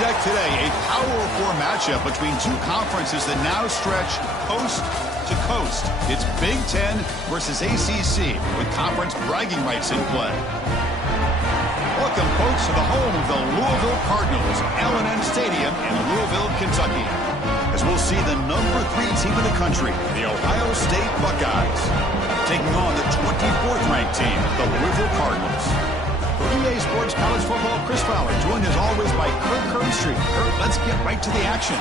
deck today, a Power 4 matchup between two conferences that now stretch coast to coast. It's Big Ten versus ACC with conference bragging rights in play. Welcome, folks, to the home of the Louisville Cardinals, L&N Stadium in Louisville, Kentucky, as we'll see the #3 team in the country, the Ohio State Buckeyes, taking on the 24th ranked team, the Louisville Cardinals. For EA Sports College Football, Chris Fowler, joined as always by Kurt Kernstreet. Kurt, let's get right to the action.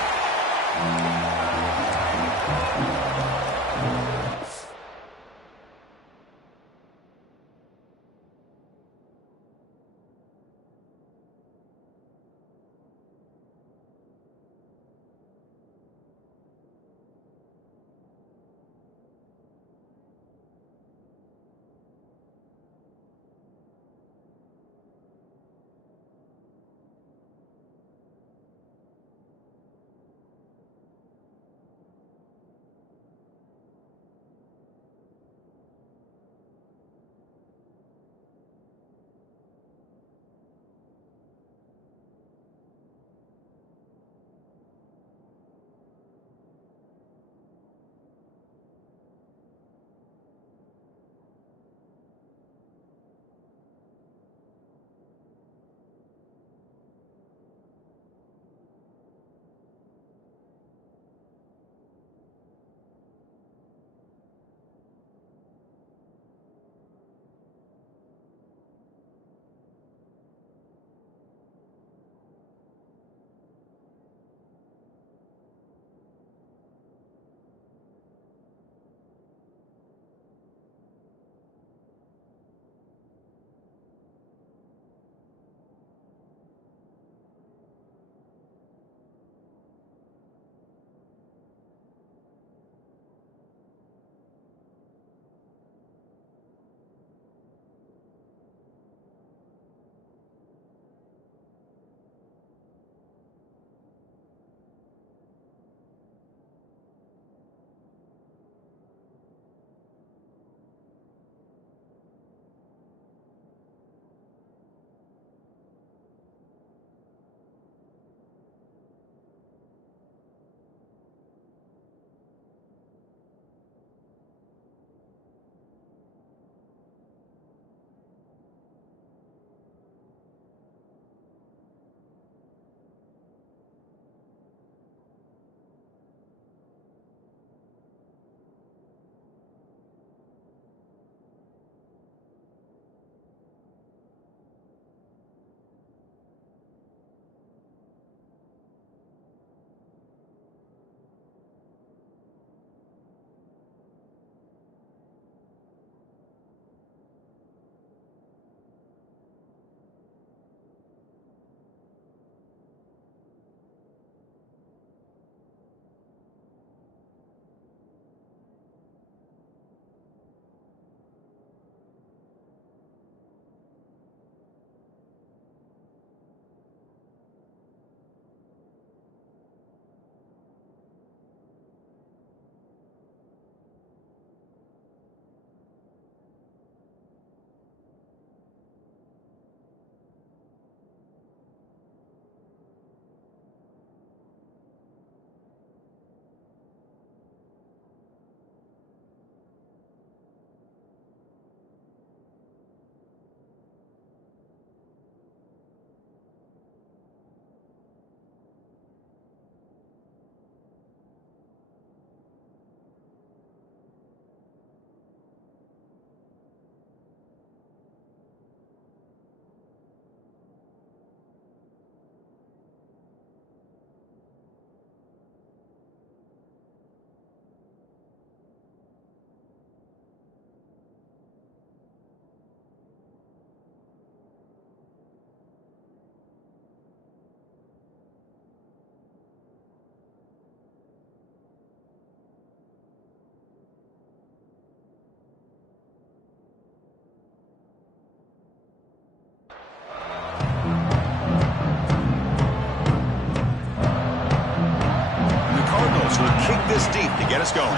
this deep to get us going.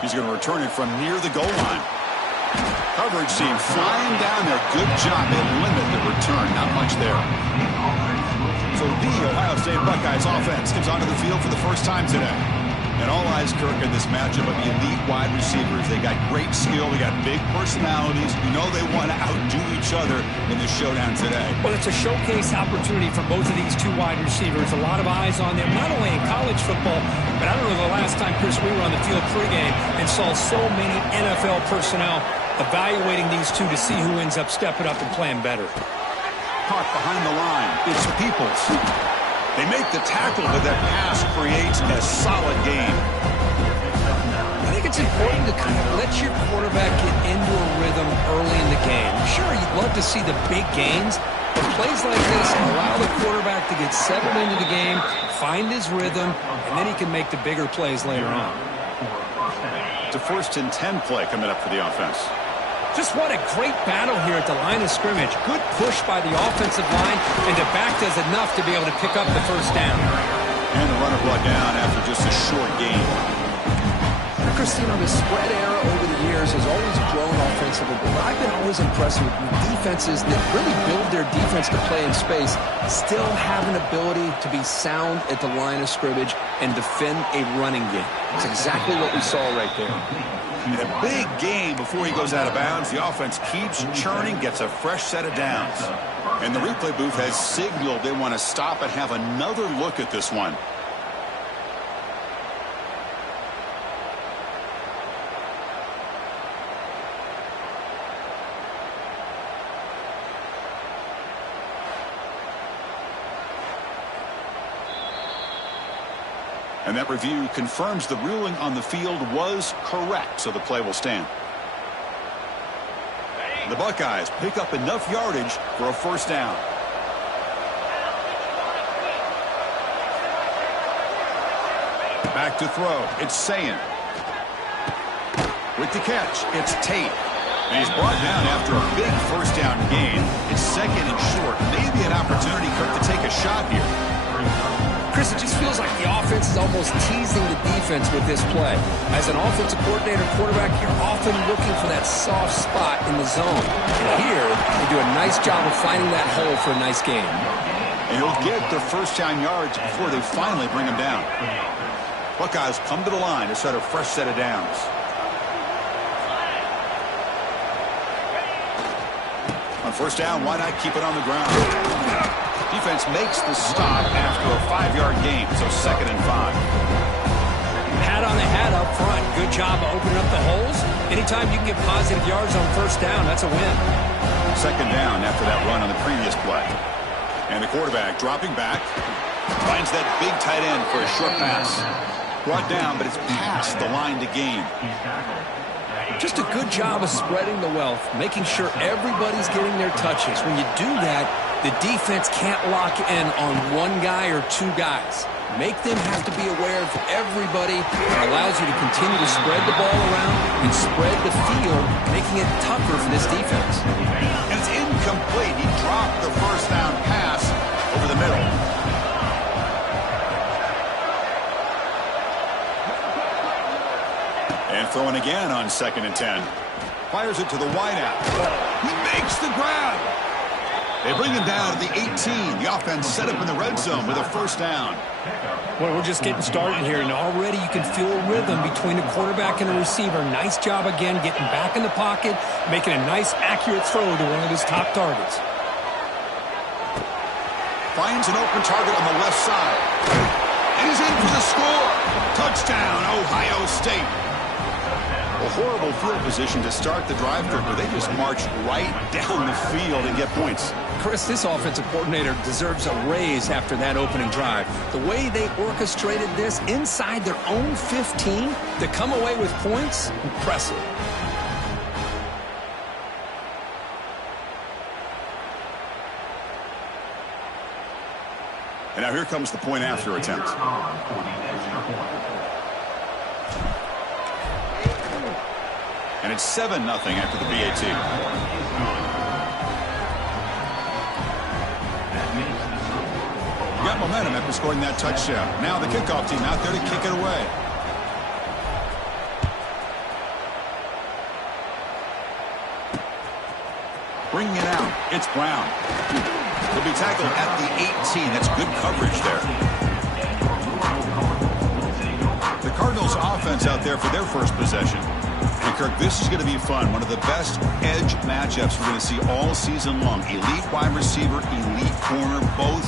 He's going to return it from near the goal line. Coverage team flying down there. Good job. They limit the return. Not much there. So the Ohio State Buckeyes offense comes onto the field for the first time today. And all eyes, Kirk, in this matchup of the elite wide receivers. They got great skill. They got big personalities. You know they want to outdo each other in this showdown today. Well, it's a showcase opportunity for both of these two wide receivers. A lot of eyes on them, not only in college football, but I don't know the last time, Chris, we were on the field pregame and saw so many NFL personnel evaluating these two to see who ends up stepping up and playing better. Caught behind the line. It's Peoples. They make the tackle, but that pass creates a solid gain. I think it's important to kind of let your quarterback get into a rhythm early in the game. Sure, you'd love to see the big gains, but plays like this allow the quarterback to get settled into the game, find his rhythm, and then he can make the bigger plays later on. It's a 1st and 10 play coming up for the offense. Just what a great battle here at the line of scrimmage. Good push by the offensive line, and the back does enough to be able to pick up the first down. And the runner brought down after just a short gain. Christine, the spread era over the years has always grown offensively, but I've been always impressed with defenses that really build their defense to play in space, still have an ability to be sound at the line of scrimmage and defend a running game. It's exactly what we saw right there. And a big game before he goes out of bounds. The offense keeps churning, gets a fresh set of downs. And the replay booth has signaled they want to stop and have another look at this one. And that review confirms the ruling on the field was correct, so the play will stand. The Buckeyes pick up enough yardage for a first down. Back to throw. It's Sayin. With the catch, it's Tate. And he's brought down after a big first down gain. It's 2nd and short. Maybe an opportunity, Kirk, to take a shot here. Chris, it just feels like the offense is almost teasing the defense with this play. As an offensive coordinator, quarterback, you're often looking for that soft spot in the zone. And here, they do a nice job of finding that hole for a nice gain. And he'll get their first down yards before they finally bring him down. Buckeyes come to the line to set a fresh set of downs. On first down, why not keep it on the ground? Defense makes the stop after a 5-yard gain, so 2nd and 5. Hat on the hat up front. Good job of opening up the holes. Anytime you can get positive yards on first down, that's a win. 2nd down after that run on the previous play. And the quarterback dropping back. Finds that big tight end for a short pass. Brought down, but it's past the line to gain. Just a good job of spreading the wealth, making sure everybody's getting their touches. When you do that, the defense can't lock in on one guy or two guys. Make them have to be aware of everybody. It allows you to continue to spread the ball around and spread the field, making it tougher for this defense. And it's incomplete. He dropped the first down pass over the middle. And throwing again on 2nd and 10. Fires it to the wideout. He makes the grab. They bring him down to the 18. The offense set up in the red zone with a first down. Well, we're just getting started here, and already you can feel a rhythm between the quarterback and the receiver. Nice job again getting back in the pocket, making a nice, accurate throw to one of his top targets. Finds an open target on the left side. And he's in for the score. Touchdown, Ohio State. A horrible field position to start the drive, but they just marched right down the field and get points. Chris, this offensive coordinator deserves a raise after that opening drive. The way they orchestrated this inside their own 15 to come away with points, impressive. And now here comes the point after attempt. And it's 7-0 after the BAT. Got momentum after scoring that touchdown. Now the kickoff team out there to kick it away. Bringing it out, it's Brown. He'll be tackled at the 18. That's good coverage there. The Cardinals offense out there for their first possession. And Kirk, this is going to be fun. One of the best edge matchups we're going to see all season long. Elite wide receiver, elite corner, both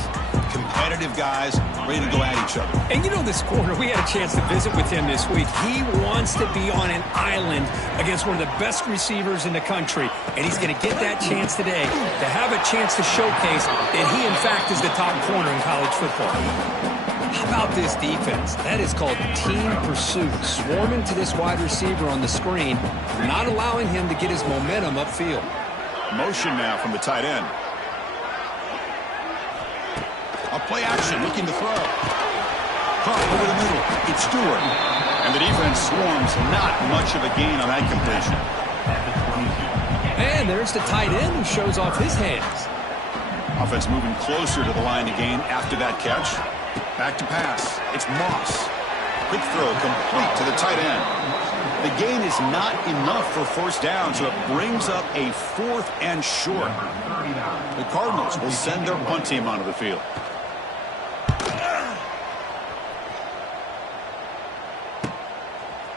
competitive guys ready to go at each other. And you know this corner, we had a chance to visit with him this week. He wants to be on an island against one of the best receivers in the country. And he's going to get that chance today to have a chance to showcase that he, in fact, is the top corner in college football. How about this defense? That is called team pursuit. Swarming to this wide receiver on the screen, not allowing him to get his momentum upfield. Motion now from the tight end. A play action, looking to throw. Caught over the middle. It's Stewart. And the defense swarms. Not much of a gain on that completion. And there's the tight end who shows off his hands. Offense moving closer to the line to gain after that catch. Back to pass. It's Moss. Quick throw complete to the tight end. The gain is not enough for first down, so it brings up a 4th and short. The Cardinals will send their punt team onto the field.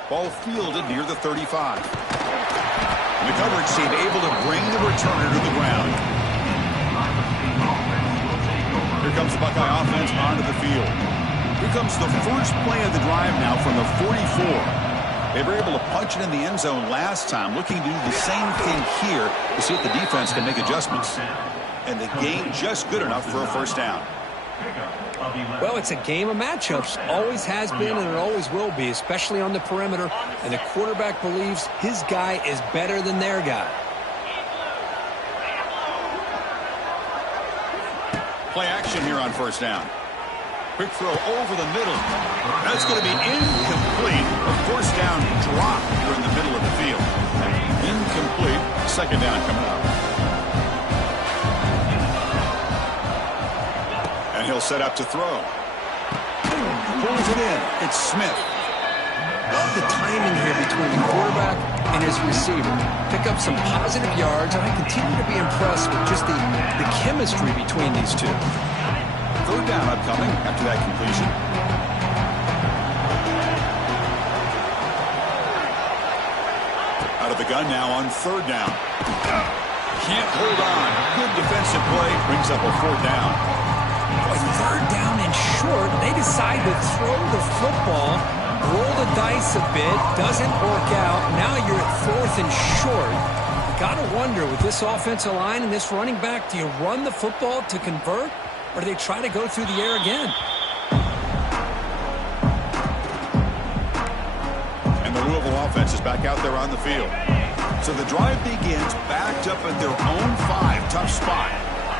Ball fielded near the 35. And the coverage team able to bring the returner to the ground. Here comes the Buckeye offense onto the field. Here comes the first play of the drive now from the 44. They were able to punch it in the end zone last time, looking to do the same thing here to see if the defense can make adjustments. And the gain just good enough for a first down. Well, it's a game of matchups. Always has been and it always will be, especially on the perimeter. And the quarterback believes his guy is better than their guy. Play action here on first down. Quick throw over the middle. That's going to be incomplete. A first down drop here in the middle of the field. Incomplete. Second down coming up. And he'll set up to throw. Pulls it in. It's Smith. Love the timing here between the quarterback and his receiver. Pick up some positive yards, and I continue to be impressed with just the chemistry between these two. Third down upcoming after that completion. Out of the gun now on third down. Can't hold on. Good defensive play. Brings up a fourth down. Boy, third down and short. They decide to throw the football. Roll the dice a bit, doesn't work out. Now you're at 4th and short. You got to wonder, with this offensive line and this running back, do you run the football to convert, or do they try to go through the air again? And the Louisville offense is back out there on the field. So the drive begins backed up at their own 5. Tough spot.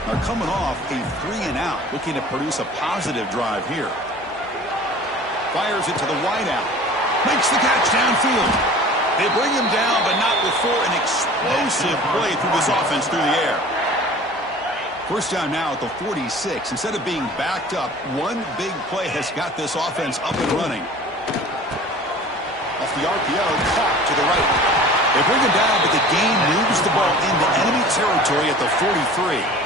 They're coming off a 3-and-out, looking to produce a positive drive here. Fires it to the wideout. Makes the catch downfield. They bring him down, but not before an explosive play through this offense through the air. First down now at the 46. Instead of being backed up, one big play has got this offense up and running. Off the RPO, caught to the right. They bring him down, but the gain moves the ball into enemy territory at the 43.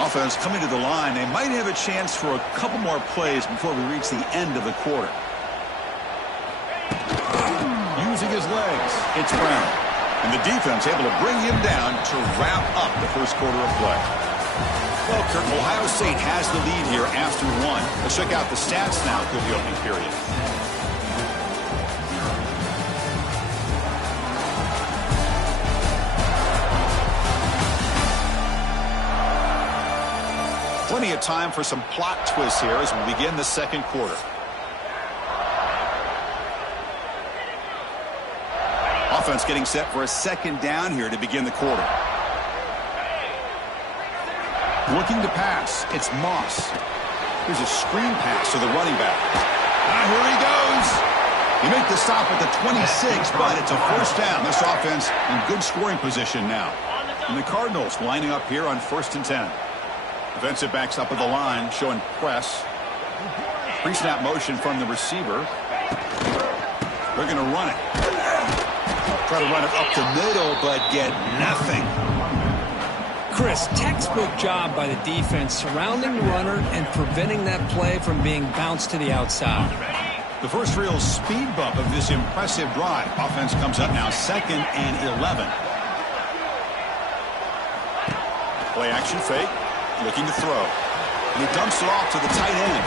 Offense coming to the line. They might have a chance for a couple more plays before we reach the end of the quarter. Using his legs, it's Brown. And the defense able to bring him down to wrap up the first quarter of play. Well, Kirk, Ohio State has the lead here after 1. Let's check out the stats now through the opening period. Plenty of time for some plot twists here as we begin the second quarter. Offense getting set for a second down here to begin the quarter. Looking to pass. It's Moss. Here's a screen pass to the running back. Here he goes. He made the stop at the 26, but it's a first down. This offense in good scoring position now. And the Cardinals lining up here on 1st and 10. Defensive backs up at the line, showing press. Pre-snap motion from the receiver. They're going to run it. Try to run it up the middle, but get nothing. Chris, textbook job by the defense surrounding the runner and preventing that play from being bounced to the outside. The first real speed bump of this impressive drive. Offense comes up now 2nd and 11. Play action fake, looking to throw. And he dumps it off to the tight end.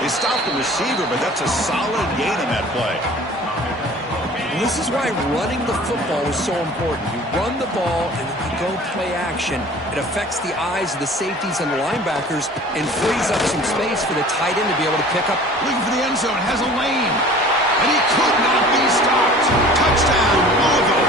They stopped the receiver, but that's a solid gain in that play. And this is why running the football is so important. You run the ball and then you go play action. It affects the eyes of the safeties and the linebackers and frees up some space for the tight end to be able to pick up. Looking for the end zone, has a lane. And he could not be stopped. Touchdown, Louisville.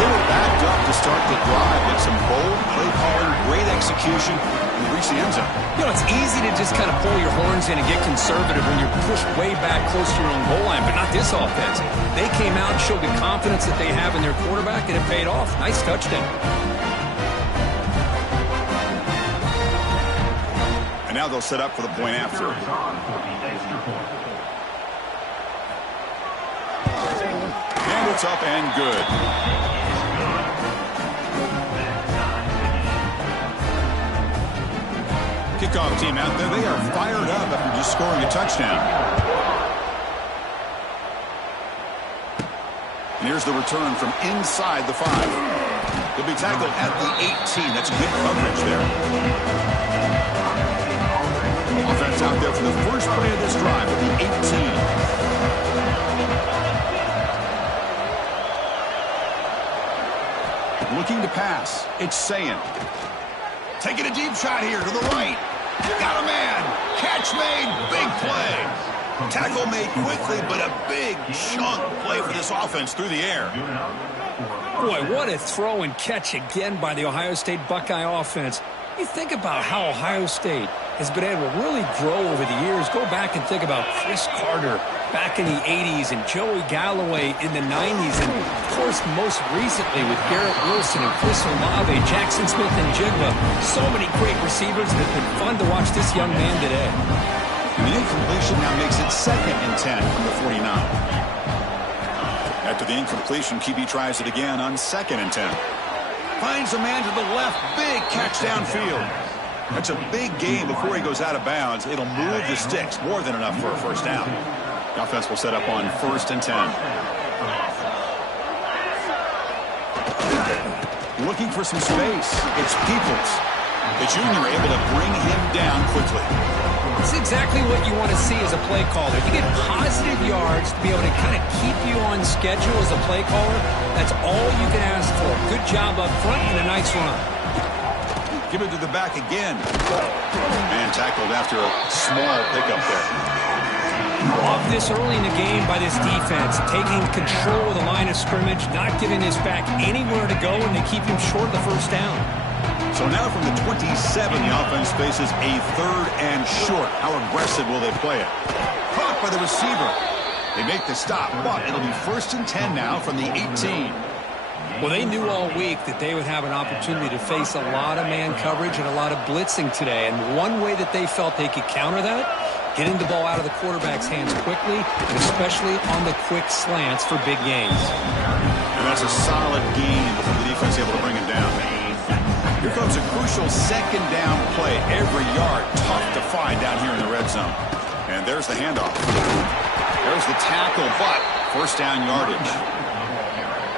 They were backed up to start the drive, but some bold play calling, great execution, and they reached the end zone. You know, it's easy to just kind of pull your horns in and get conservative when you're pushed way back close to your own goal line, but not this offense. They came out and showed the confidence that they have in their quarterback, and it paid off. Nice touchdown. And now they'll set up for the point after. And it's up and good. Kickoff team out there, they are fired up after just scoring a touchdown. And here's the return from inside the 5. He'll be tackled at the 18. That's good coverage there. Offense out there for the first play of this drive at the 18. Looking to pass. It's Sayin. Taking a deep shot here to the right. Got a man. Catch made. Big play. Tackle made quickly, but a big chunk play for this offense through the air. Boy, what a throw and catch again by the Ohio State Buckeye offense. You think about how Ohio State has been able to really grow over the years. Go back and think about Chris Carter back in the 80s and Joey Galloway in the 90s. And, of course, most recently with Garrett Wilson and Chris Olave, Jackson Smith and Jigba. So many great receivers, and it's been fun to watch this young man today. And the incompletion now makes it 2nd and 10 from the 49. After the incompletion, QB tries it again on 2nd and 10. Finds a man to the left. Big catch downfield. That's a big gain before he goes out of bounds. It'll move the sticks. More than enough for a first down. The offense will set up on 1st and 10. Looking for some space. It's Peoples. The junior able to bring him down quickly. It's exactly what you want to see as a play caller. You get positive yards to be able to kind of keep you on schedule as a play caller. That's all you can ask for. Good job up front and a nice run. Give it to the back again. Man tackled after a small pickup there. Off this early in the game by this defense, taking control of the line of scrimmage, not giving this back anywhere to go, and they keep him short of the first down. So now from the 27, the offense faces a 3rd and short. How aggressive will they play it? Caught by the receiver. They make the stop, but it'll be 1st and 10 now from the 18. Well, they knew all week that they would have an opportunity to face a lot of man coverage and a lot of blitzing today. And one way that they felt they could counter that, getting the ball out of the quarterback's hands quickly, and especially on the quick slants for big gains. And that's a solid gain before the defense able to bring him down. Here comes a crucial 2nd down play. Every yard tough to find down here in the red zone. And there's the handoff. There's the tackle, but 1st down yardage.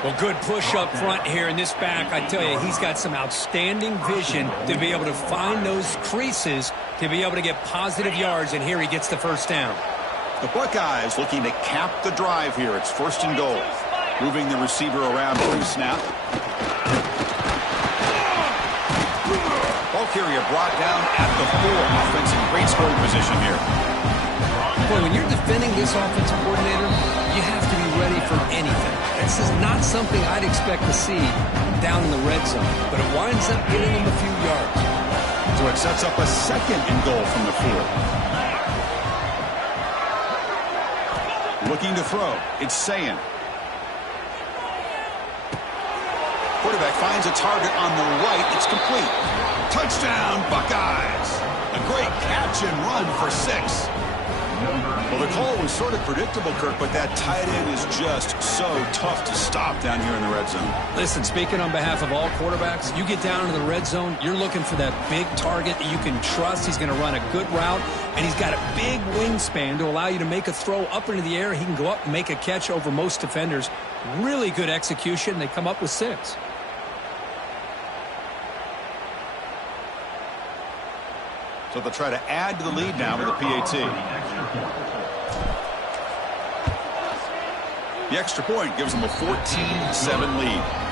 Well, good push up front here in this back. I tell you, he's got some outstanding vision to be able to find those creases to be able to get positive yards, and here he gets the 1st down. The Buckeyes looking to cap the drive here. It's 1st and goal. Moving the receiver around pre-snap. Ball carrier brought down at the 4. Offense in great scoring position here. Boy, when you're defending this offensive coordinator, you have to be ready for anything. This is not something I'd expect to see down in the red zone, but it winds up getting them a few yards. So it sets up a 2nd and goal from the 4. Looking to throw. It's Sayin. Quarterback finds a target on the right. It's complete. Touchdown, Buckeyes. A great catch and run for 6. Well, the call was sort of predictable, Kirk, but that tight end is just so tough to stop down here in the red zone. Listen, speaking on behalf of all quarterbacks, you get down into the red zone, you're looking for that big target that you can trust. He's going to run a good route, and he's got a big wingspan to allow you to make a throw up into the air. He can go up and make a catch over most defenders. Really good execution. They come up with 6. So they'll try to add to the lead now with the PAT. The extra point gives them a 14-7 lead.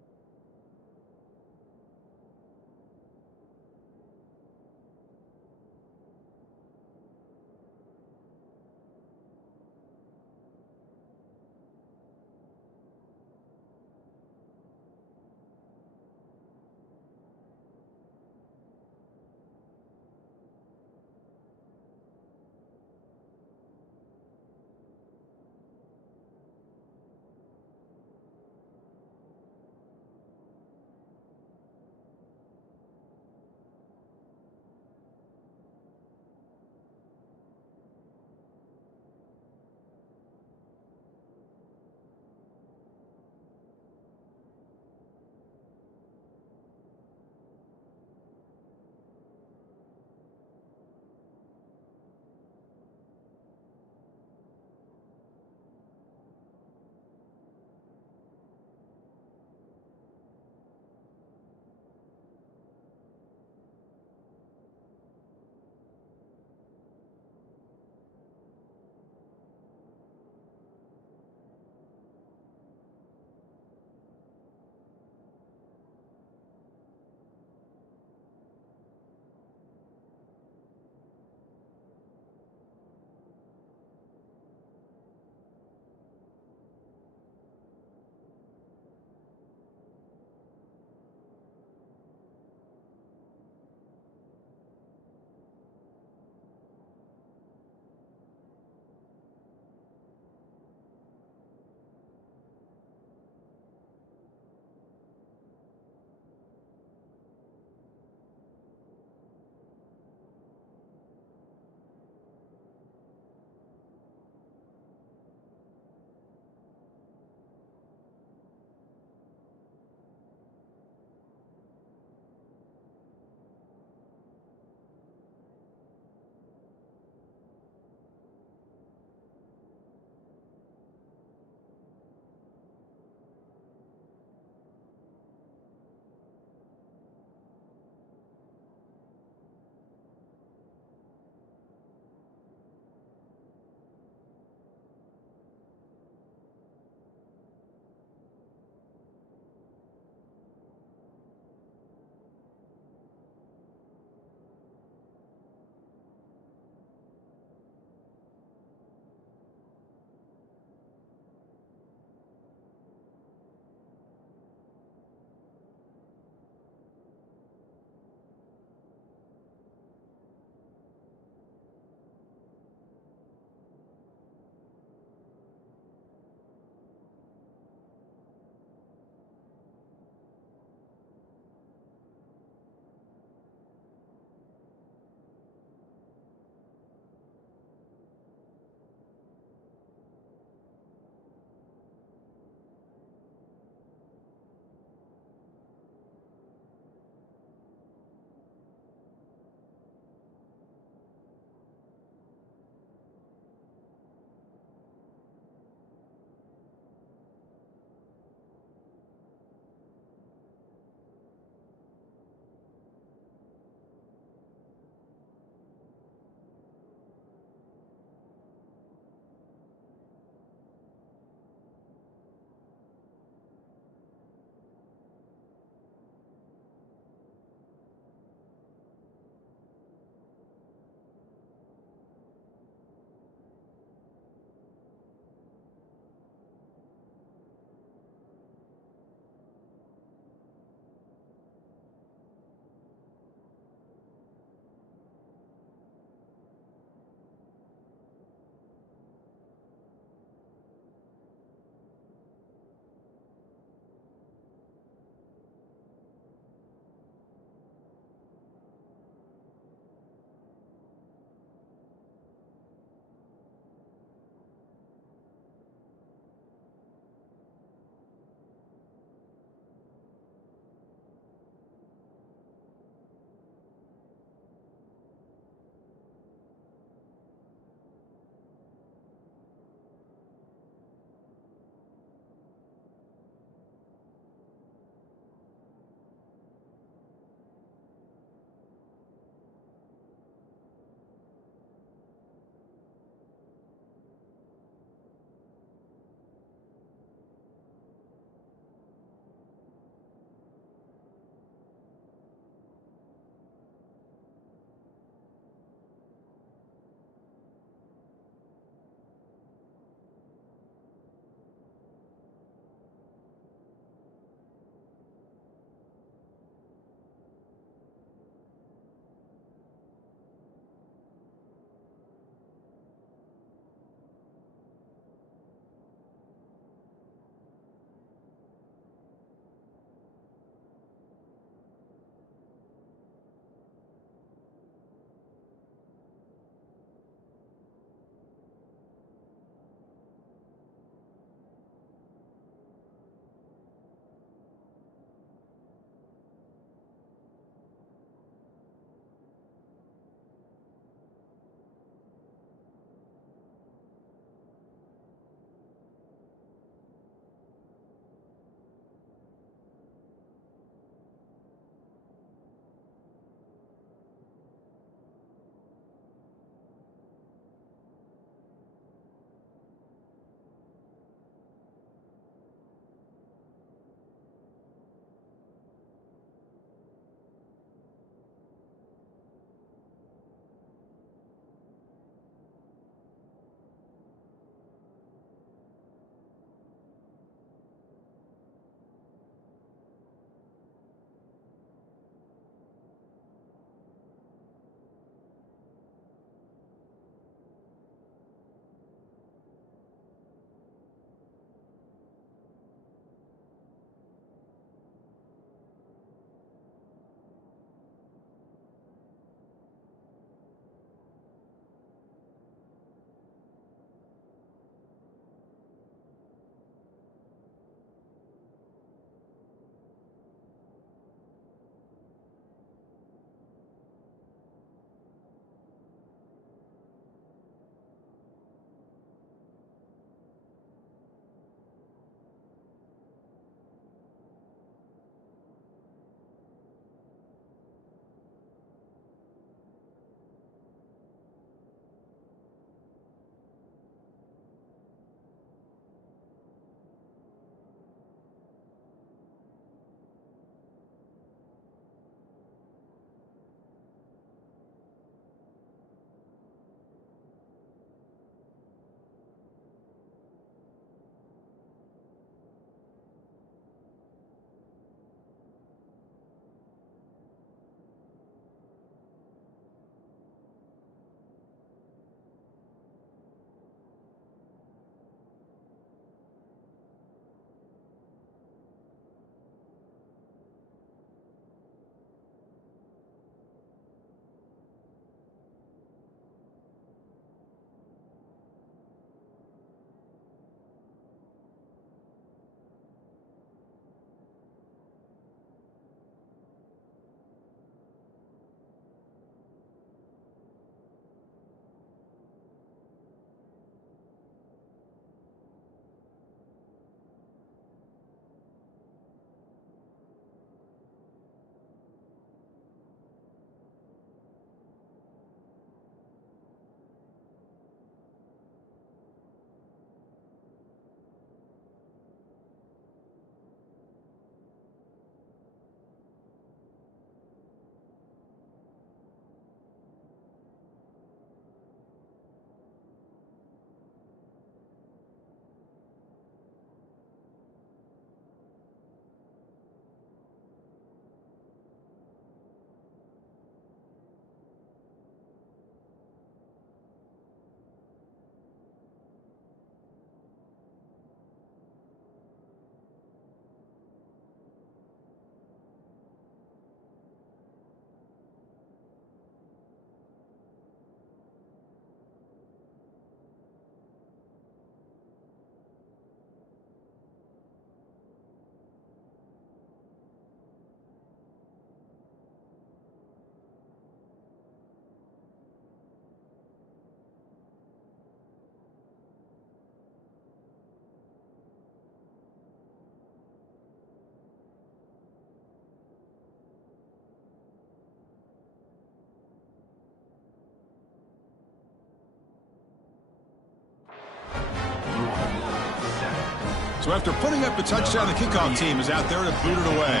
So after putting up the touchdown, the kickoff team is out there to boot it away.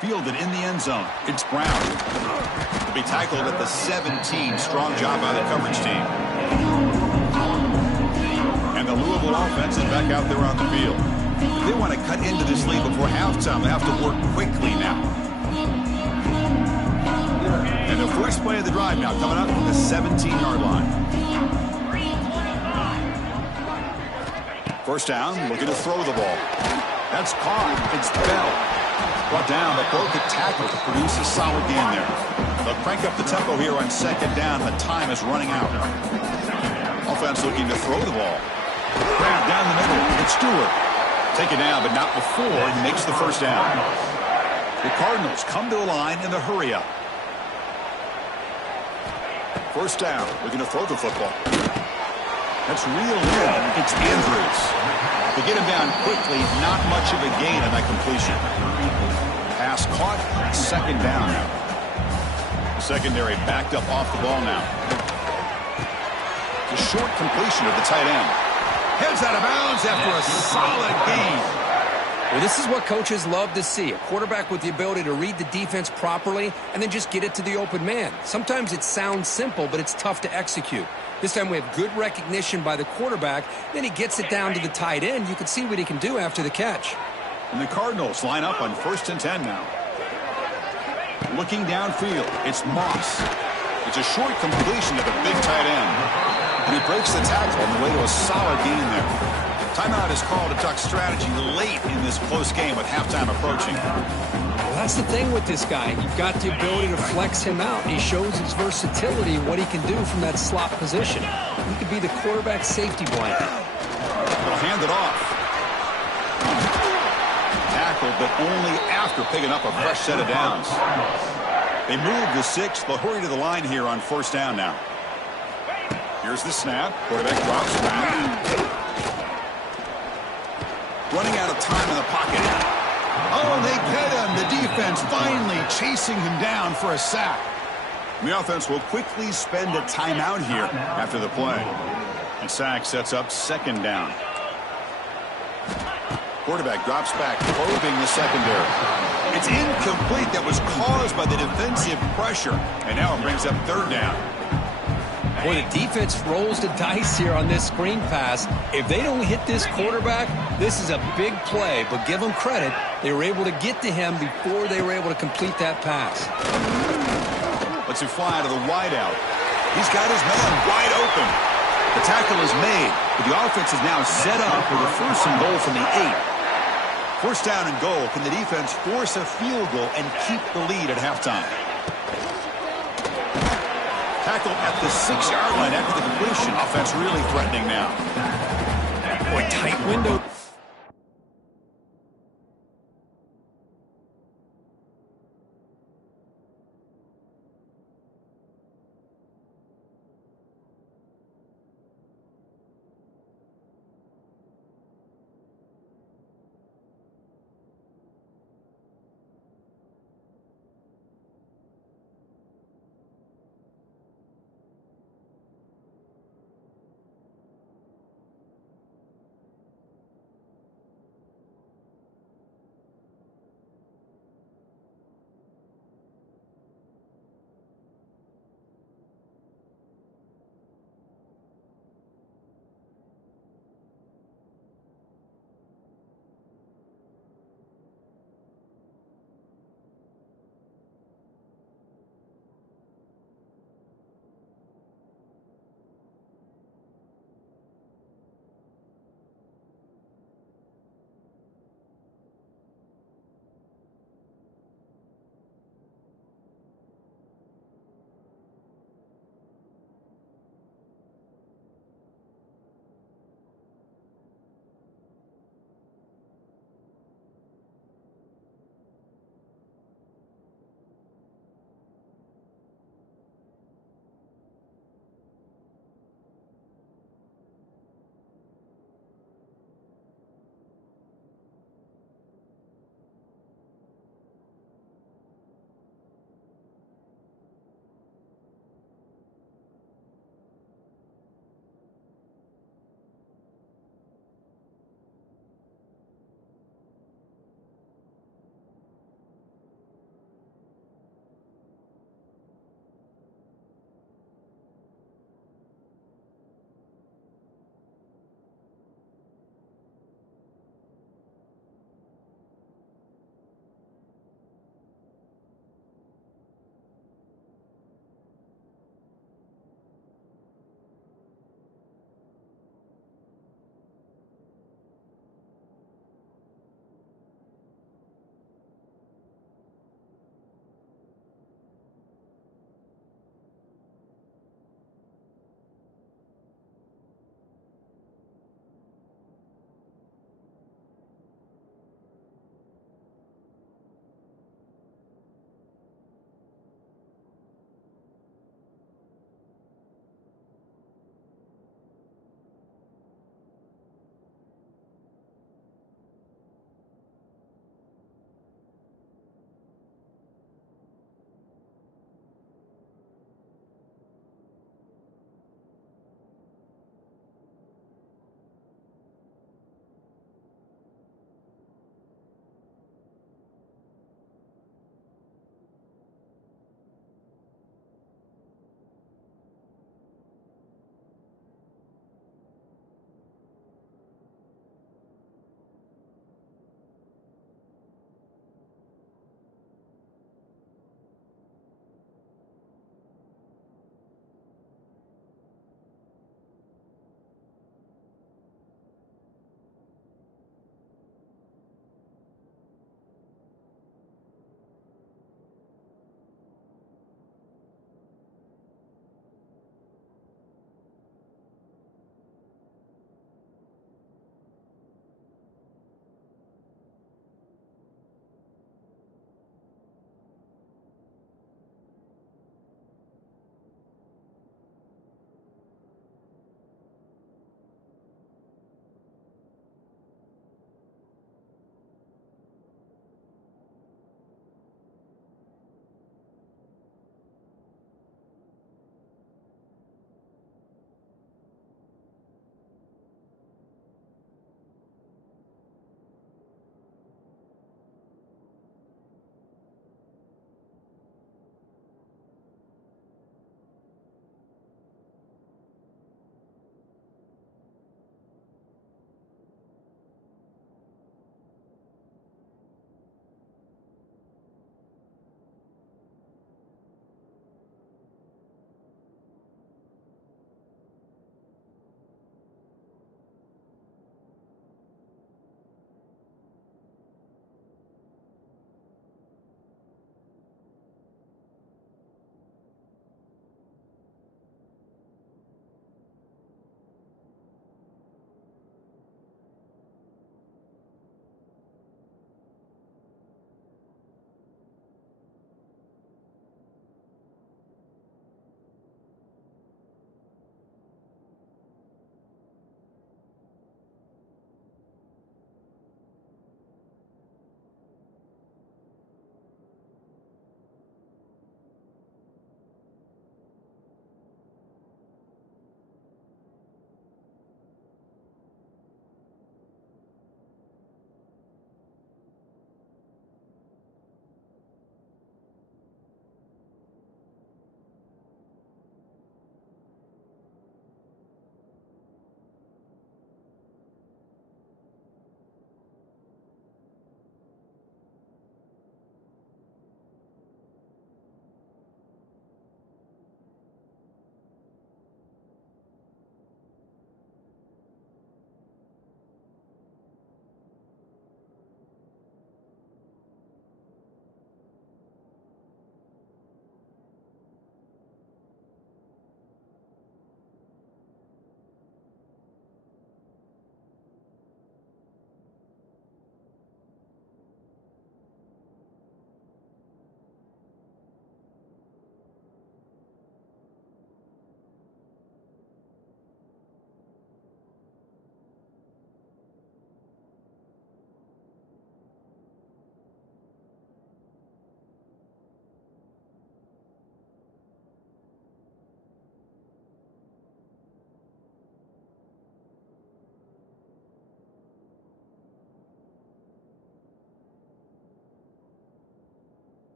Fielded in the end zone. It's Brown. To be tackled at the 17. Strong job by the coverage team. And the Louisville offense is back out there on the field. If they want to cut into this lead before halftime, they have to work quickly now. And the first play of the drive now coming up from the 17-yard line. First down, looking to throw the ball. That's caught. It's Bell. Brought down, but broke a tackle to produce a solid gain there. They'll crank up the tempo here on second down, but time is running out. Offense looking to throw the ball. Grab down the middle. It's Stewart. Take it down, but not before he makes the first down. The Cardinals come to the line in the hurry-up. First down, looking to throw the football. That's reeled in. It's Andrews. To get him down quickly, not much of a gain on that completion. Pass caught, second down now. The secondary backed up off the ball now. The short completion of the tight end. Heads out of bounds after a solid gain. Well, this is what coaches love to see. A quarterback with the ability to read the defense properly and then just get it to the open man. Sometimes it sounds simple, but it's tough to execute. This time we have good recognition by the quarterback. Then he gets it down to the tight end. You can see what he can do after the catch. And the Cardinals line up on 1st and 10 now. Looking downfield, it's Moss. It's a short completion to the big tight end. And he breaks the tackle on the way to a solid gain there. Timeout is called to talk strategy late in this close game with halftime approaching. Well, that's the thing with this guy. You've got the ability to flex him out. He shows his versatility and what he can do from that slot position. He could be the quarterback safety blanket. They'll hand it off. Tackled, but only after picking up a fresh set of downs. They move the 6. They'll hurry to the line here on 1st down now. Here's the snap. Quarterback drops back. Running out of time in the pocket. Oh, they get him. The defense finally chasing him down for a sack. The offense will quickly spend a timeout here after the play. And sack sets up 2nd down. Quarterback drops back, probing the secondary. It's incomplete. That was caused by the defensive pressure. And now it brings up 3rd down. Boy, the defense rolls the dice here on this screen pass. If they don't hit this quarterback, this is a big play. But give them credit. They were able to get to him before they were able to complete that pass. Lets him fly to the wideout. He's got his man wide open. The tackle is made, but the offense is now set up with a 1st and goal from the 8. 1st down and goal. Can the defense force a field goal and keep the lead at halftime? Tackle at the 6-yard line after the completion. Offense really threatening now. Boy, tight window.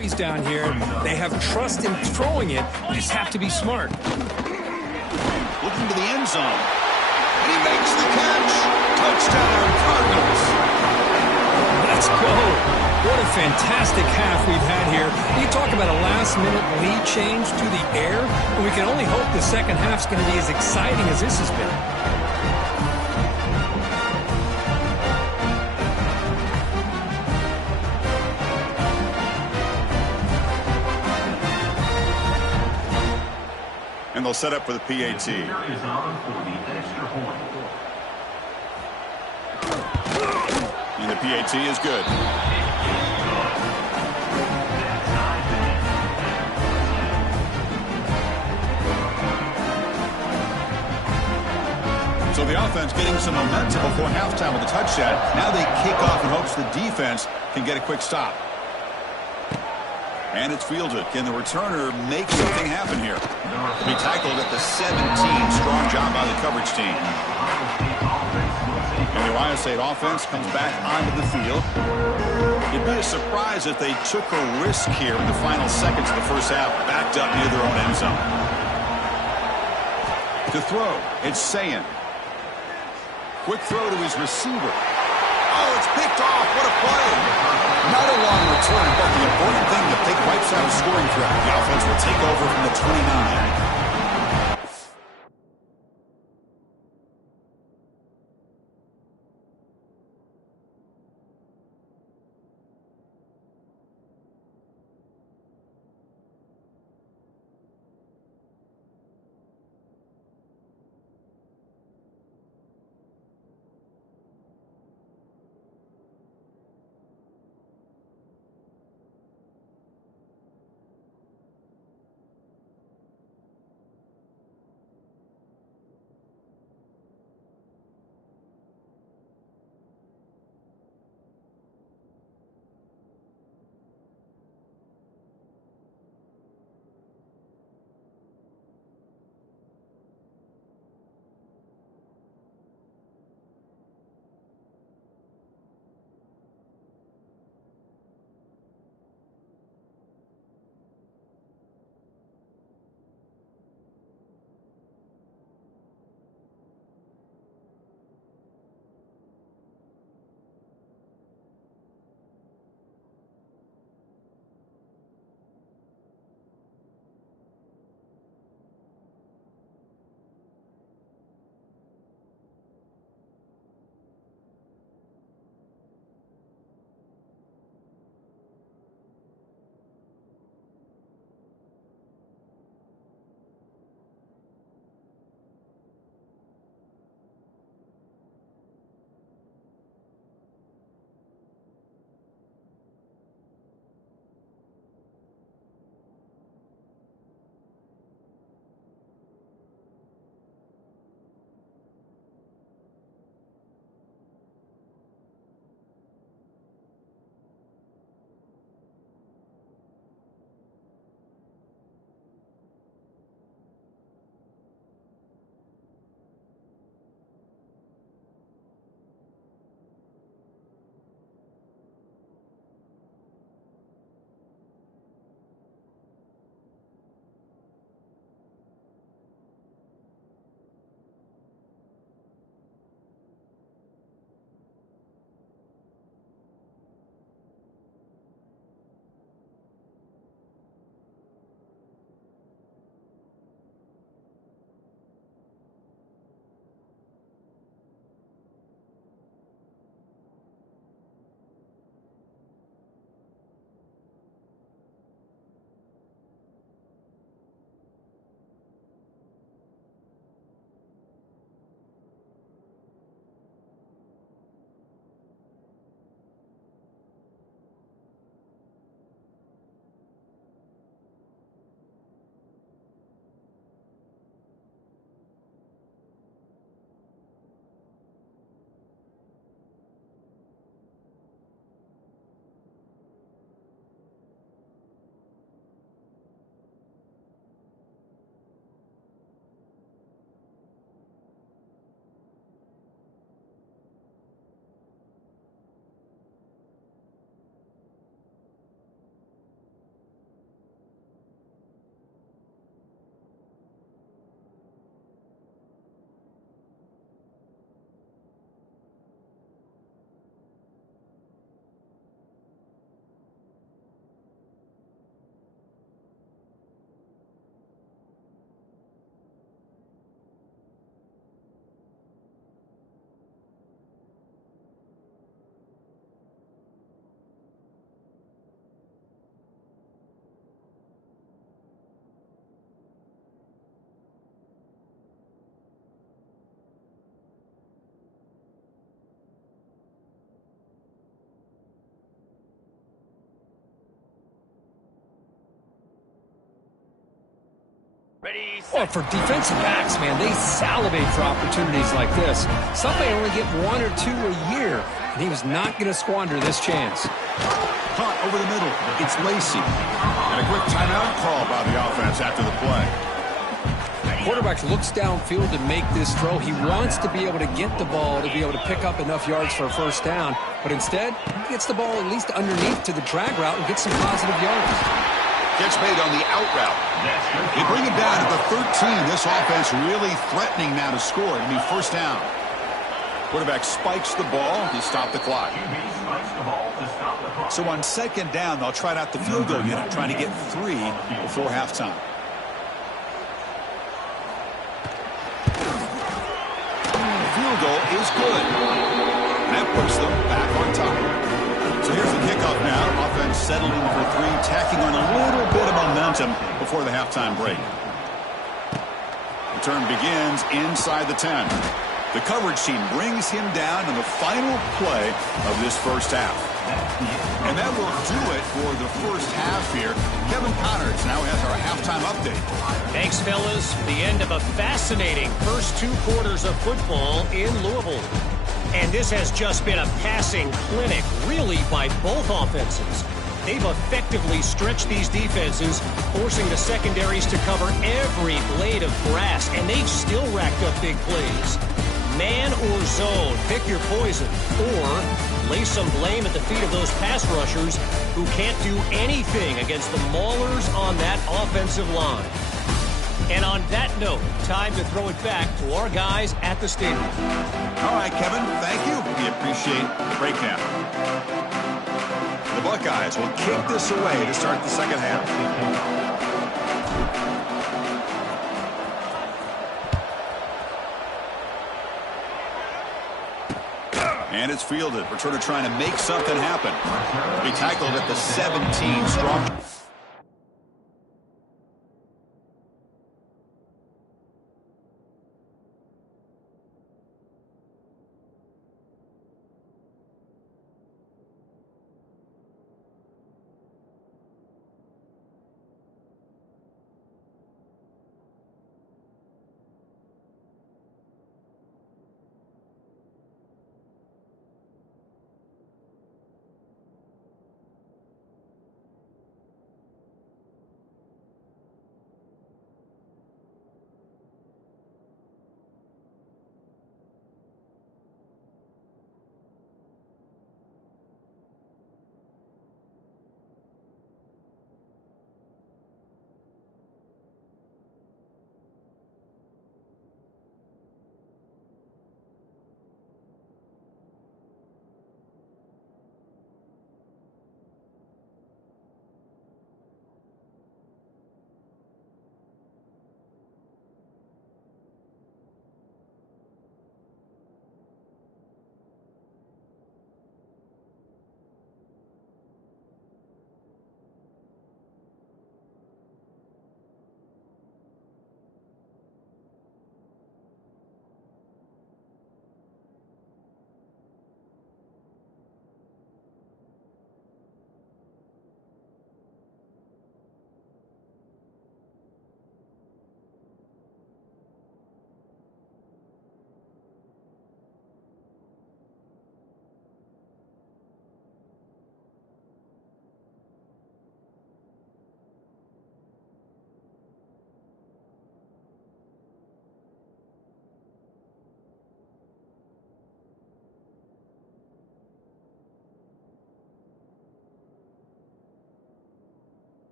He's down here. They have trust in throwing it. You just have to be smart. Looking to the end zone. And he makes the catch. Touchdown, Cardinals. Let's go. What a fantastic half we've had here. You talk about a last-minute lead change to the air, and we can only hope the second half's going to be as exciting as this has been. And they'll set up for the PAT. And the PAT is good. So the offense getting some momentum before halftime with a touchdown. Now they kick off in hopes the defense can get a quick stop. And it's fielded. Can the returner make something happen here? He tackled at the 17. Strong job by the coverage team. And the Ohio State offense comes back onto the field. It'd be a surprise if they took a risk here in the final seconds of the first half, backed up near their own end zone. To throw, it's Sayin. Quick throw to his receiver. Oh, it's picked off. What a play. Not a long return, but the important thing, the big wipes out a scoring threat. The offense will take over from the 29. Well, for defensive backs, man, they salivate for opportunities like this. Some may only get 1 or 2 a year, and he was not going to squander this chance. Punt over the middle. It's Lacey. And a quick timeout call by the offense after the play. Quarterback looks downfield to make this throw. He wants to be able to get the ball to be able to pick up enough yards for a first down, but instead, he gets the ball at least underneath to the drag route and gets some positive yards. Catch made on the out route. They bring it down to the 13. This offense really threatening now to score. It'll be first down. Quarterback spikes the ball to stop the clock. So on second down, they'll try out the field goal unit, trying to get 3 before halftime. The field goal is good. And that puts them back on top. So here's the kickoff now. Offense settling for 3, tacking on a little bit of momentum before the halftime break. The turn begins inside the 10. The coverage team brings him down in the final play of this first half. And that will do it for the first half here. Kevin Connors now has our halftime update. Thanks, fellas. The end of a fascinating first 2 quarters of football in Louisville. And this has just been a passing clinic, really, by both offenses. They've effectively stretched these defenses, forcing the secondaries to cover every blade of grass, and they've still racked up big plays. Man or zone, pick your poison, or lay some blame at the feet of those pass rushers who can't do anything against the maulers on that offensive line. And on that note, time to throw it back to our guys at the stadium. All right, Kevin, thank you. We appreciate the breakdown. The Buckeyes will kick this away to start the second half. And it's fielded. Returner trying to make something happen. He tackled at the 17 strong.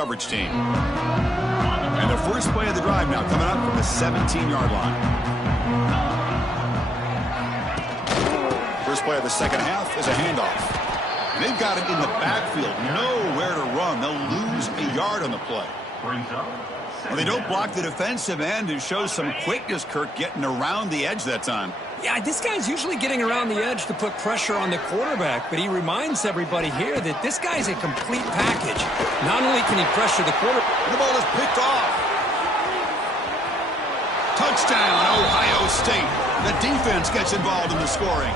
coverage team. And the first play of the drive now coming up from the 17-yard line. First play of the second half is a handoff. And they've got it in the backfield. Nowhere to run. They'll lose a yard on the play. Well, they don't block the defensive end and show some quickness, Kirk, getting around the edge that time. Yeah, this guy's usually getting around the edge to put pressure on the quarterback, but he reminds everybody here that this guy's a complete package. Not only can he pressure the quarterback. The ball is picked off. Touchdown, Ohio State. The defense gets involved in the scoring.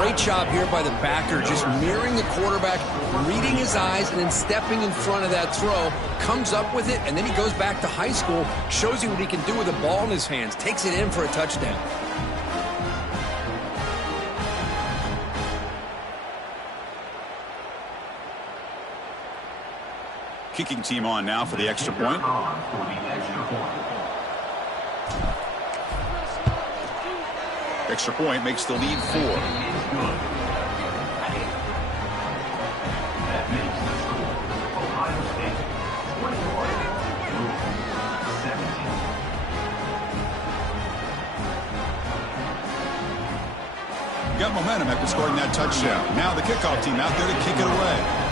Great job here by the backer, just mirroring the quarterback, reading his eyes, and then stepping in front of that throw. Comes up with it, and then he goes back to high school, shows you what he can do with the ball in his hands, takes it in for a touchdown. Kicking team on now for the extra point. Extra point makes the lead 4. Got momentum after scoring that touchdown. Now the kickoff team out there to kick it away.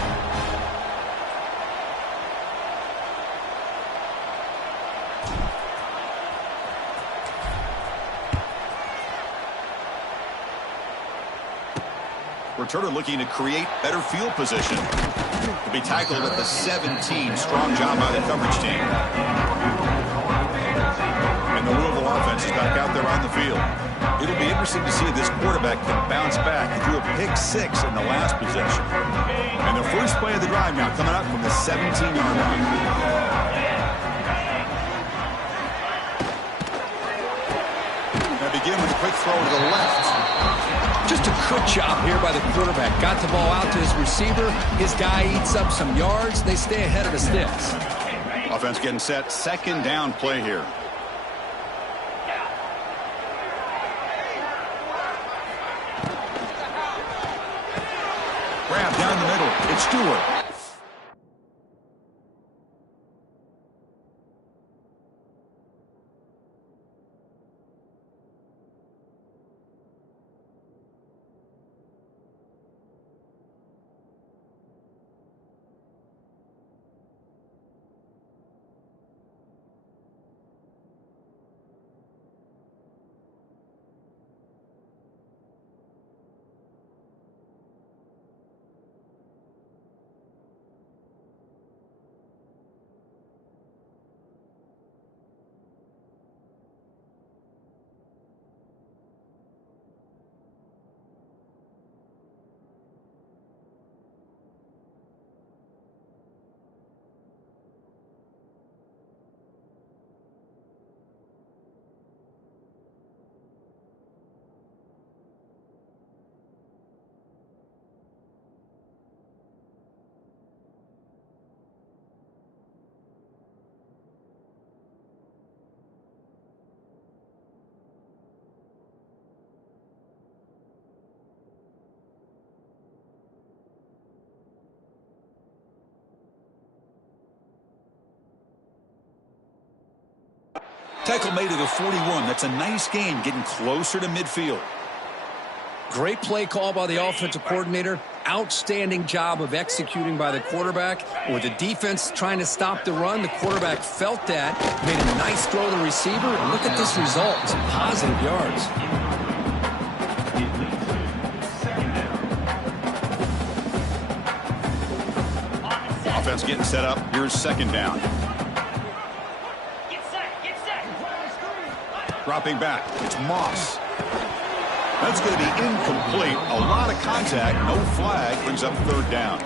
Returner looking to create better field position. To be tackled at the 17. Strong job by the coverage team. And the Louisville offense is back out there on the field. It'll be interesting to see if this quarterback can bounce back. He threw a pick-6 in the last possession. And the first play of the drive now coming up from the 17-yard line. They begin with a quick throw to the left. Just a good job here by the quarterback. Got the ball out to his receiver. His guy eats up some yards. They stay ahead of the sticks. Offense getting set. Second down play here. Grab down the middle. It's Stewart. Tackle made at a 41. That's a nice gain, getting closer to midfield. Great play call by the offensive coordinator. Outstanding job of executing by the quarterback. With the defense trying to stop the run, the quarterback felt that, made a nice throw to the receiver, and look at this result. Some positive yards. Offense getting set up. Here's second down. Dropping back. It's Moss. That's going to be incomplete. A lot of contact. No flag. Brings up third down.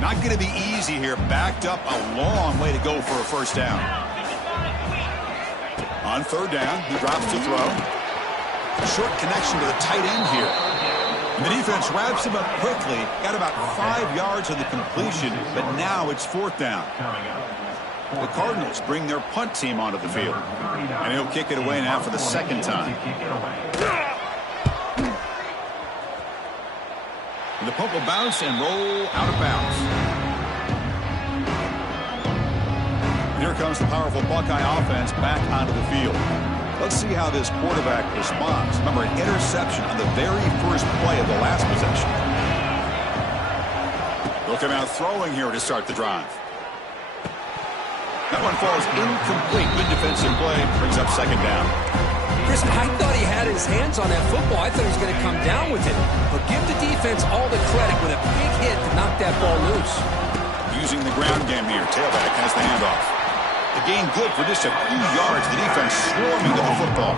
Not going to be easy here. Backed up a long way to go for a first down. On third down, he drops to throw. Short connection to the tight end here. And the defense wraps him up quickly. Got about 5 yards on the completion, but now it's fourth down. The Cardinals bring their punt team onto the field. And he'll kick it away now for the second time. And the punt will bounce and roll out of bounds. And here comes the powerful Buckeye offense back onto the field. Let's see how this quarterback responds. Remember, an interception on the very first play of the last possession. They'll come out throwing here to start the drive. That one falls incomplete. Good defensive play. Brings up second down. Chris, I thought he had his hands on that football. I thought he was going to come down with it. But give the defense all the credit with a big hit to knock that ball loose. Using the ground game here. Tailback has the handoff. The gain good for just a few yards. The defense swarming to the football.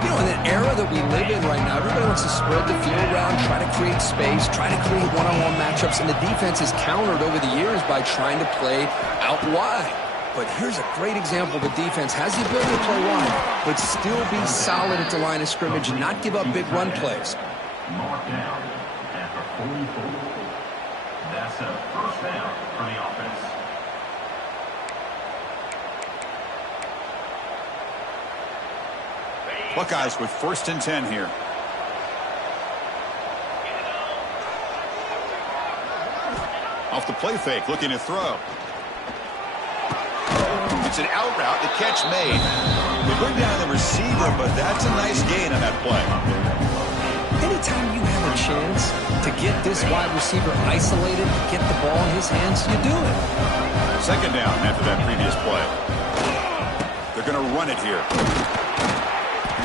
You know, in the era that we live in right now, everybody wants to spread the field around, try to create space, try to create one-on-one matchups, and the defense is countered over the years by trying to play out wide. But here's a great example. The defense has the ability to play wide, but still be solid at the line of scrimmage and not give up big run plays. Mark down at the 44. That's a first down for the offense. Buckeyes with 1st and 10 here. Off the play fake, looking to throw. It's an out route, the catch made. They bring down the receiver, but that's a nice gain on that play. Anytime you have a chance to get this wide receiver isolated, get the ball in his hands, you do it. Second down after that previous play. They're going to run it here.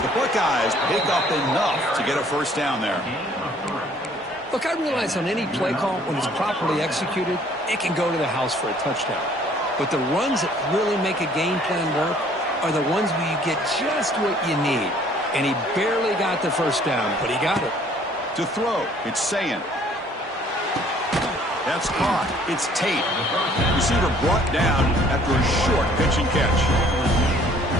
The Buckeyes pick up enough to get a first down there. Look, I realize on any play call, when it's properly executed, it can go to the house for a touchdown. But the runs that really make a game plan work are the ones where you get just what you need. And he barely got the first down, but he got it. To throw, it's Sayin. That's caught. It's Tate. Receiver brought down after a short pitch and catch.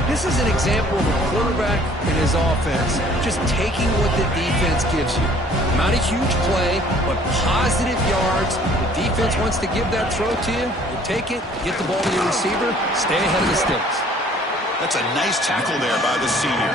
This is an example of a quarterback and his offense just taking what the defense gives you. Not a huge play, but positive yards. The defense wants to give that throw to you. You take it, get the ball to your receiver, stay ahead of the sticks. That's a nice tackle there by the senior.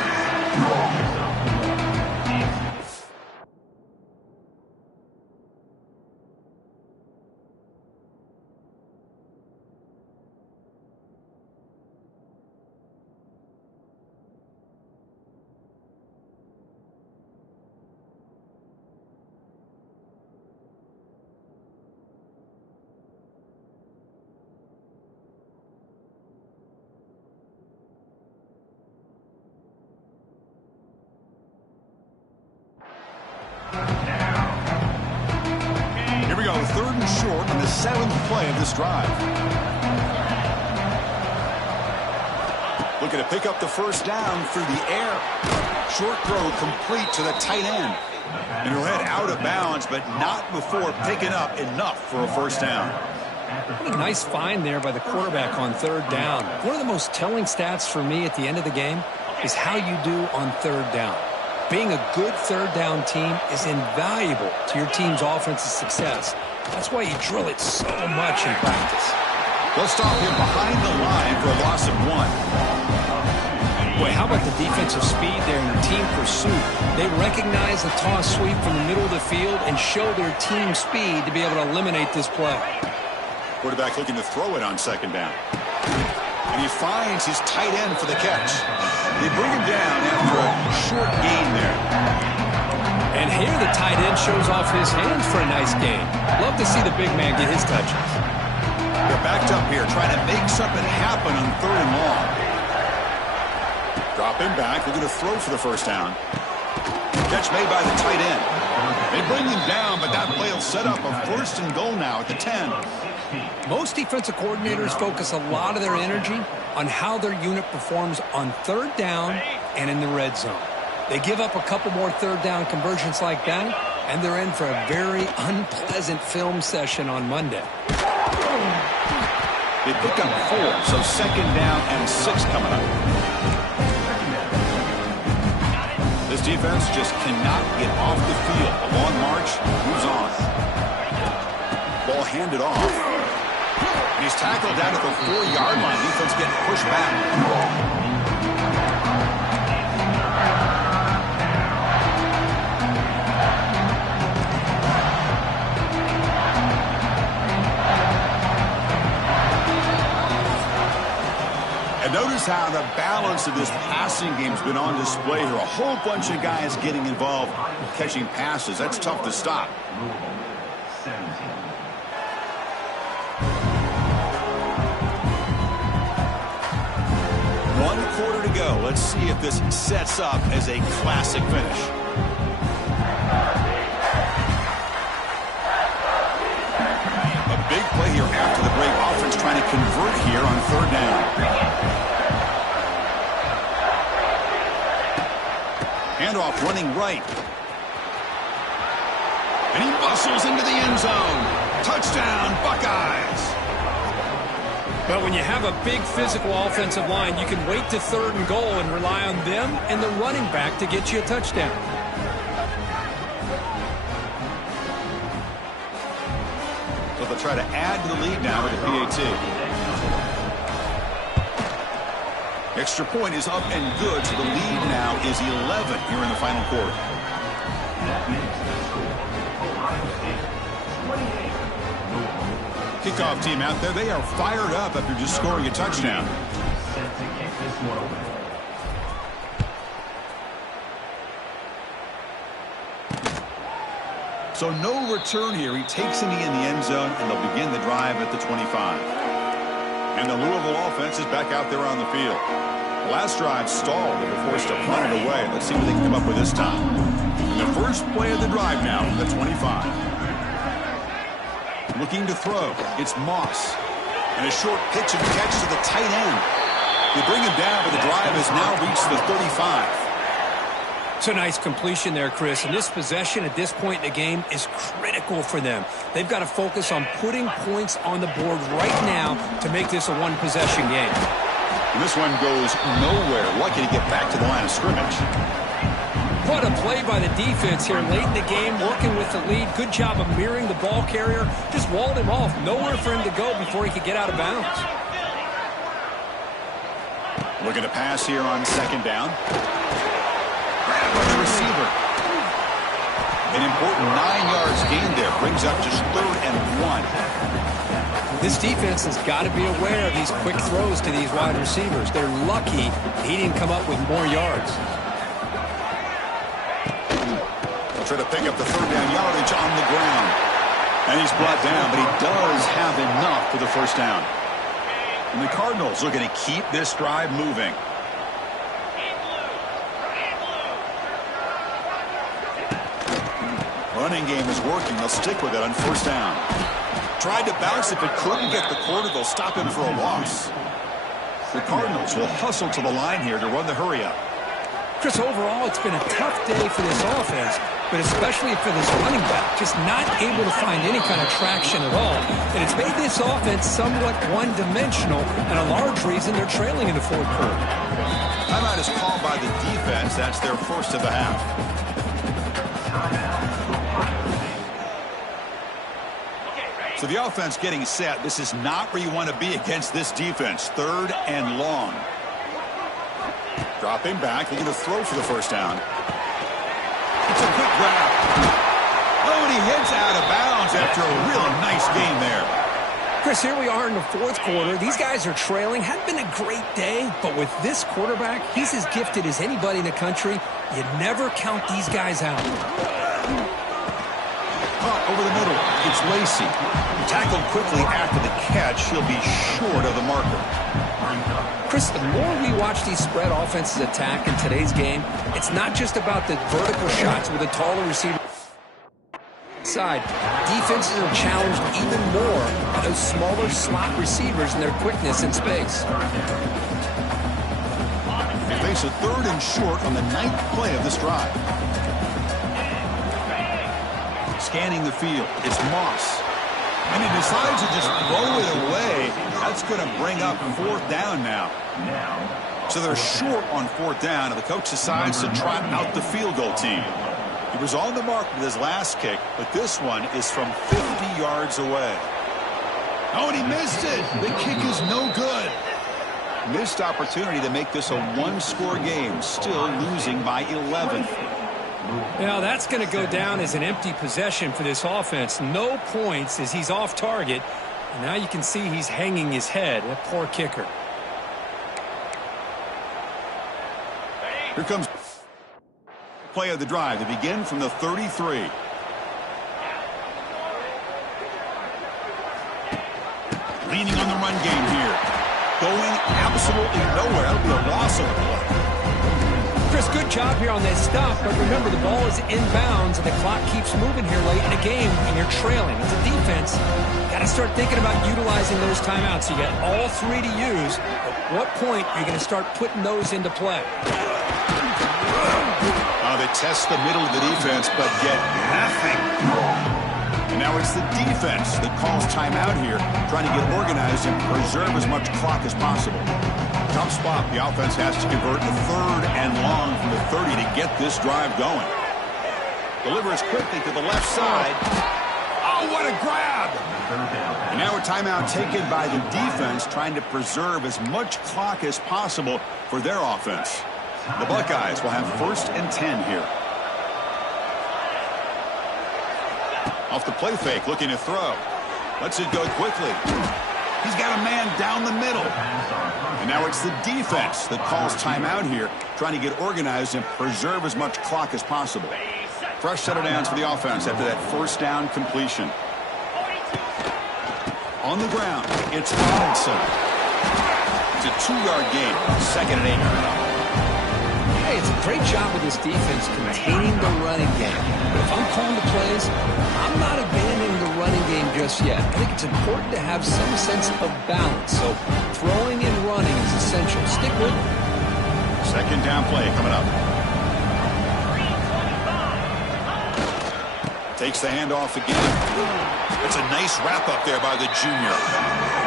Here we go, 3rd and short in the 7th play of this drive. Looking to pick up the first down through the air. Short throw complete to the tight end. And he'll head out of bounds, but not before picking up enough for a first down. What a nice find there by the quarterback on 3rd down. One of the most telling stats for me at the end of the game is how you do on 3rd down. Being a good 3rd down team is invaluable to your team's offensive success. That's why you drill it so much in practice. They'll stop him behind the line for a loss of 1. Boy, how about the defensive speed there in their team pursuit? They recognize the toss sweep from the middle of the field and show their team speed to be able to eliminate this play. Quarterback looking to throw it on 2nd down. And he finds his tight end for the catch. They bring him down after a short gain there. And here the tight end shows off his hands for a nice gain. Love to see the big man get his touches. They're backed up here trying to make something happen on 3rd and long. Drop him back. Looking to throw for the first down. Catch made by the tight end. They bring him down, but that play will set up a 1st and goal now at the 10. Most defensive coordinators focus a lot of their energy on how their unit performs on 3rd down and in the red zone. They give up a couple more 3rd down conversions like that, and they're in for a very unpleasant film session on Monday. They pick up 4, so 2nd down and 6 coming up. This defense just cannot get off the field. A long march moves on. Ball handed off. And he's tackled down at the 4-yard line. Defense getting pushed back. balance of this passing game's been on display here. A whole bunch of guys getting involved catching passes. That's tough to stop. Louisville, 17. One quarter to go. Let's see if this sets up as a classic finish. A big play here after the break. Offense trying to convert here on third down. Handoff running right. And he muscles into the end zone. Touchdown, Buckeyes. But when you have a big physical offensive line, you can wait to third and goal and rely on them and the running back to get you a touchdown. So they'll try to add to the lead now with the PAT. Extra point is up and good, so the lead now is 11 here in the final quarter. That makes the score Ohio State 28. Kickoff team out there, they are fired up after just scoring a touchdown. Set to kick this one away. So no return here. He takes it in the end zone, and they'll begin the drive at the 25. And the Louisville offense is back out there on the field. The last drive stalled. They were forced to punt it away. Let's see what they can come up with this time. And the first play of the drive now, the 25. Looking to throw. It's Moss. And a short pitch and catch to the tight end. They bring him down, but the drive has now reached the 35. It's a nice completion there, Chris. And this possession at this point in the game is critical for them. They've got to focus on putting points on the board right now to make this a one-possession game. And this one goes nowhere. Lucky to get back to the line of scrimmage. What a play by the defense here late in the game, working with the lead. Good job of mirroring the ball carrier. Just walled him off. Nowhere for him to go before he could get out of bounds. Looking to pass here on second down. Grab by the receiver. An important 9 yards gain there. Brings up just 3rd and 1. This defense has got to be aware of these quick throws to these wide receivers. They're lucky he didn't come up with more yards. Try to pick up the 3rd down yardage on the ground. And he's brought down, but he does have enough for the first down. And the Cardinals looking to keep this drive moving. Running game is working. They'll stick with it on first down. Tried to bounce it, but couldn't get the quarter. They'll stop him for a loss. The Cardinals will hustle to the line here to run the hurry up. Chris, overall, it's been a tough day for this offense, but especially for this running back, just not able to find any kind of traction at all. And it's made this offense somewhat one-dimensional, and a large reason they're trailing in the fourth quarter. Timeout is called by the defense. That's their first of the half. So the offense getting set. This is not where you want to be against this defense. 3rd and long. Dropping back, looking to throw for the first down. It's a quick grab. Oh, and he hits out of bounds after a really nice game there. Chris, here we are in the fourth quarter. These guys are trailing. Hadn't been a great day, but with this quarterback, he's as gifted as anybody in the country. You never count these guys out. Over the middle, it's Lacey. Tackled quickly after the catch. He'll be short of the marker. Chris, the more we watch these spread offenses attack in today's game, it's not just about the vertical shots with a taller receiver side. Defenses are challenged even more by those smaller slot receivers and their quickness in space. They face a 3rd and short on the 9th play of this drive. Scanning the field, it's Moss. And he decides to just throw it away. That's going to bring up 4th down now. So they're short on 4th down, and the coach decides to trot out the field goal team. He was on the mark with his last kick, but this one is from 50 yards away. Oh, and he missed it. The kick is no good. Missed opportunity to make this a one-score game, still losing by 11. Now that's going to go down as an empty possession for this offense. No points as he's off target. And now you can see he's hanging his head. A poor kicker. Here comes play of the drive to begin from the 33. Leaning on the run game here. Going absolutely nowhere. That'll be a loss of the play. Chris, good job here on that stop, but remember the ball is inbounds and the clock keeps moving here late in the game and you're trailing. As a defense, you got to start thinking about utilizing those timeouts. You got all three to use. At what point are you going to start putting those into play? They test the middle of the defense, but get nothing. And now it's the defense that calls timeout here, trying to get organized and preserve as much clock as possible. Tough spot. The offense has to convert the 3rd and long from the 30 to get this drive going. Delivers quickly to the left side. Oh, what a grab! And now a timeout taken by the defense, trying to preserve as much clock as possible for their offense. The Buckeyes will have 1st and 10 here. Off the play fake, looking to throw. Lets it go quickly. He's got a man down the middle. And now it's the defense that calls timeout here, trying to get organized and preserve as much clock as possible. Fresh set of downs for the offense after that 1st down completion. On the ground, it's Robinson. It's a 2-yard gain, 2nd and 8. Hey, it's a great job with this defense containing the running game. But if I'm calling the plays, I'm not abandoning the running game just yet. I think it's important to have some sense of balance. So throwing and running is essential. Stick with it. 2nd down play coming up. Takes the handoff again. It's a nice wrap-up there by the junior.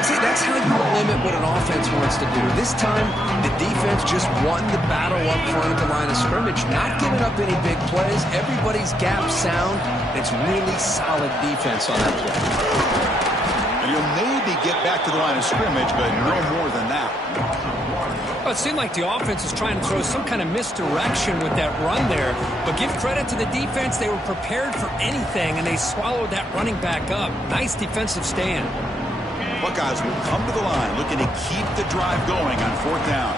See, that's how you limit what an offense wants to do. This time, the defense just won the battle up front at the line of scrimmage, not giving up any big plays. Everybody's gap sound. It's really solid defense on that play. And you'll maybe get back to the line of scrimmage, but no more than that. Well, it seemed like the offense was trying to throw some kind of misdirection with that run there. But give credit to the defense. They were prepared for anything, and they swallowed that running back up. Nice defensive stand. Buckeyes will come to the line, looking to keep the drive going on 4th down.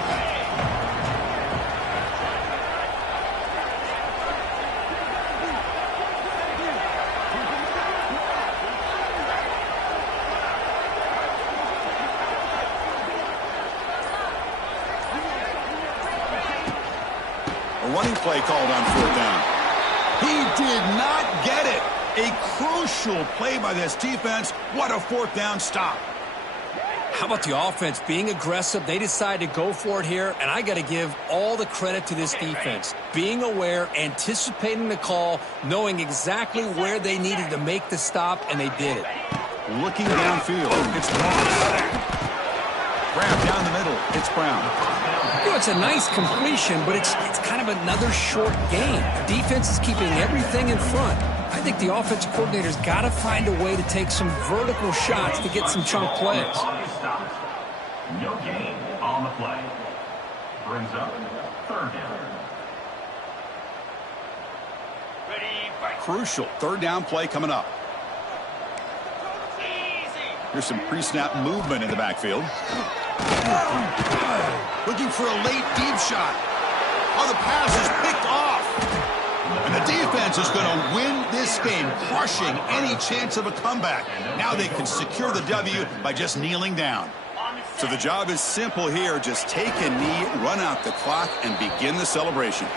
A running play called on 4th down. He did not get it. A crucial play by this defense. What a 4th down stop. How about the offense being aggressive? They decide to go for it here, and I got to give all the credit to this defense. Being aware, anticipating the call, knowing exactly where they needed to make the stop, and they did it. Looking downfield, it's Moss. Grab down the middle, it's Brown. You know, it's a nice completion, but it's kind of another short game. The defense is keeping everything in front. I think the offensive coordinator's got to find a way to take some vertical shots to get some chunk plays. No gain on the play. Brings up 3rd down. Crucial 3rd down play coming up. Here's some pre-snap movement in the backfield. Looking for a late deep shot. Oh, the pass is picked off. And the defense is going to win this game, crushing any chance of a comeback. Now they can secure the W by just kneeling down. So the job is simple here. Just take a knee, run out the clock, and begin the celebration.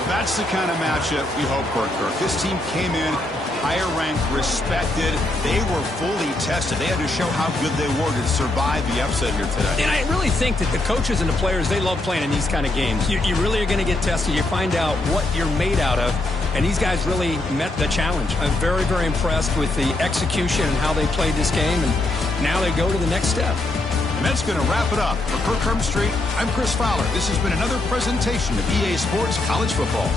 Well, that's the kind of matchup we hope for, Kirk. This team came in higher ranked, respected. They were fully tested. They had to show how good they were to survive the upset here today. And I really think that the coaches and the players, they love playing in these kind of games. You really are going to get tested. You find out what you're made out of. And these guys really met the challenge. I'm very, very impressed with the execution and how they played this game. And now they go to the next step. And that's going to wrap it up. For Kirk Street, I'm Chris Fowler. This has been another presentation of EA Sports College Football.